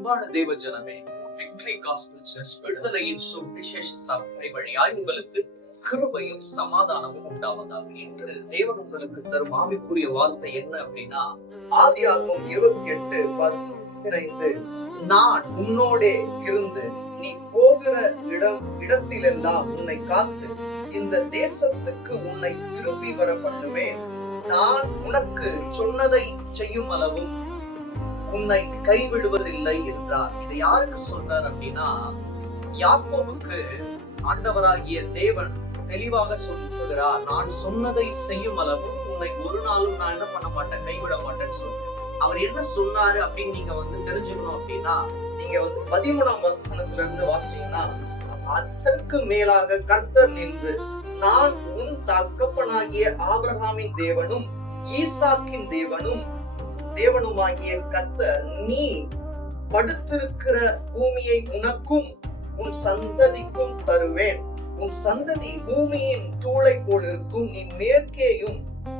அன்பான தேவ ஜனமே, விக்டரி காஸ்பல் சர்ச் விடுதலையின் சுவிசேஷ சபை வழியாய் உங்களுக்கு கிருபையும் சமாதானமும் உண்டாவதாக. இன்று தேவன் உங்களுக்கு தரும் ஆவிக்குரிய வார்த்தை என்ன அப்படின்னா, ஆதியாகமம் 28:15, நான் உன்னோடே இருந்து நீ போகிற இடத்திலெல்லாம் உன்னை காத்து இந்த தேசத்துக்கு உன்னை திரும்பி வர பண்ணுவேன். நான் உனக்கு சொன்னதை செய்யும் அளவும் உன்னை கைவிடுவதில்லை என்றார். இதை யாருக்கு சொல்றார் அப்படின்னா, யாக்கோபுக்கு ஆண்டவராகிய தேவன் தெளிவாக சொல்லுகிறார், நான் சொன்னதை செய்யும் அளவும் உன்னை ஒரு நாளும் நான் என்ன பண்ண மாட்டேன், கைவிட மாட்டேன்னு சொல்றேன். அவர் என்ன சொன்னாரு அப்படின்னு நீங்க தெரிஞ்சுக்கணும் அப்படின்னா, நீங்க 13ஆம் வசனத்துல இருந்து வாசிச்சீங்கன்னா, அதற்கு மேலாக கர்த்தர் நின்று, நான் உன் தகப்பனாகிய ஆபிரகாமின் தேவனும் ஈசாக்கின் தேவனுமாகிய கர்த்தர், நீ படுத்திருக்கிற பூமியை உனக்கும் உன் சந்ததிக்கும் தருவேன். உன் சந்ததி பூமியின் தூளை போல் இருக்கும். நீ மேற்கேயும்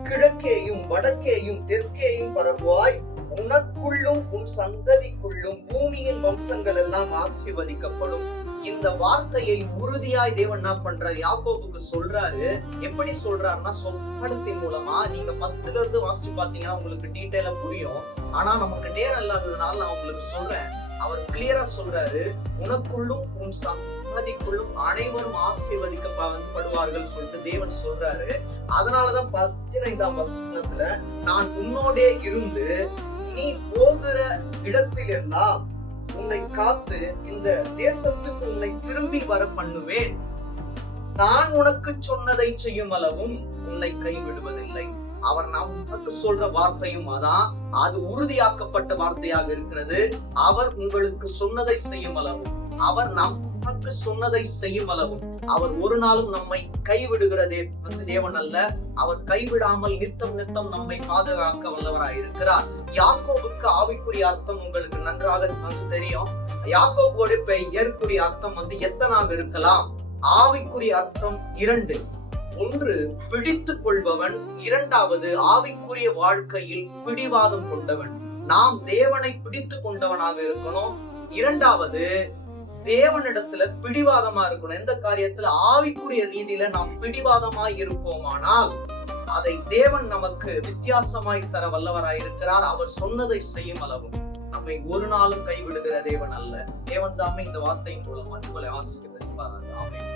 கிழக்கேயும் வடக்கேயும் தெற்கேயும் பரவுவாய். உனக்குள்ளும் உன் சந்ததிக்குள்ளும் பூமியின் வம்சங்கள் எல்லாம் ஆசீர்வதிக்கப்படும். இந்த வார்த்தையை உறுதியாய் தேவன் என்ன பண்றாரு, யாக்கோபுக்கு சொல்றாரு. எப்படி சொல்றாருன்னா, சொப்பனத்தின் மூலமா. நீங்க 10ல இருந்து வாசிச்சு பாத்தீங்கன்னா உங்களுக்கு டீட்டெயிலா புரியும். ஆனா நமக்கு நேரம் இல்லாததுனால நான் உங்களுக்கு சொல்றேன். அவர் கிளியரா சொல்றாரு, உனக்குள்ளும் உன் சந்ததிக்குள்ளும் அனைவரும் ஆசீர்வதிக்கப்படுவார்கள் சொல்லிட்டு தேவன் சொல்றாரு. அதனாலதான் 15ஆம் வசனத்துல, நான் உன்னோடே இருந்து நீ போகிற இடத்திலெல்லாம் உன்னை காத்து இந்த தேசத்துக்கு உன்னை திரும்பி வர பண்ணுவேன். நான் உனக்கு சொன்னதை செய்யும் அளவும் உன்னை கைவிடுவதில்லை. அவர் நாம் உனக்கு சொல்ற வார்த்தையும் அதான், அது உறுதியாக்கப்பட்ட வார்த்தையாக இருக்கிறது. அவர் உங்களுக்கு சொன்னதை செய்யும் அளவும், அவர் நமக்கு சொன்னதை செய்யும் அளவும், அவர் ஒரு நாளும் நம்மை கைவிடுகிறதே தேவன் அல்ல. அவர் கைவிடாமல் நித்தம் நம்மை பாதுகாக்க வல்லவராயிருக்கிறார். யாக்கோபுக்கு ஆவிக்குரிய அர்த்தம் உங்களுக்கு நன்றாக தெரியும். யாக்கோபோட பெயருக்குரிய அர்த்தம் எத்தனாக இருக்கலாம்? ஆவிக்குரிய அர்த்தம் 2. ஒன்று, பிடித்துக் கொள்பவன். 2வது, ஆவிக்குரிய வாழ்க்கையில் பிடிவாதம் கொண்டவன். நாம் தேவனை பிடித்துக் கொண்டவனாக இருக்கணும். 2வது, தேவனிடத்துல பிடிவாதமா இருக்கணும். எந்த காரியத்துல ஆவிக்குரிய ரீதியில நாம் பிடிவாதமாய் இருப்போமானால் அதை தேவன் நமக்கு வித்தியாசமாய் தர வல்லவராயிருக்கிறார். அவர் சொன்னதை செய்யும் அளவும் நம்மை ஒரு நாளும் கைவிடுகிற தேவன் அல்ல. தேவன் தாமே இந்த வார்த்தையின் மூலமா உங்களை ஆசீர்வதிப்பார். ஆமென்.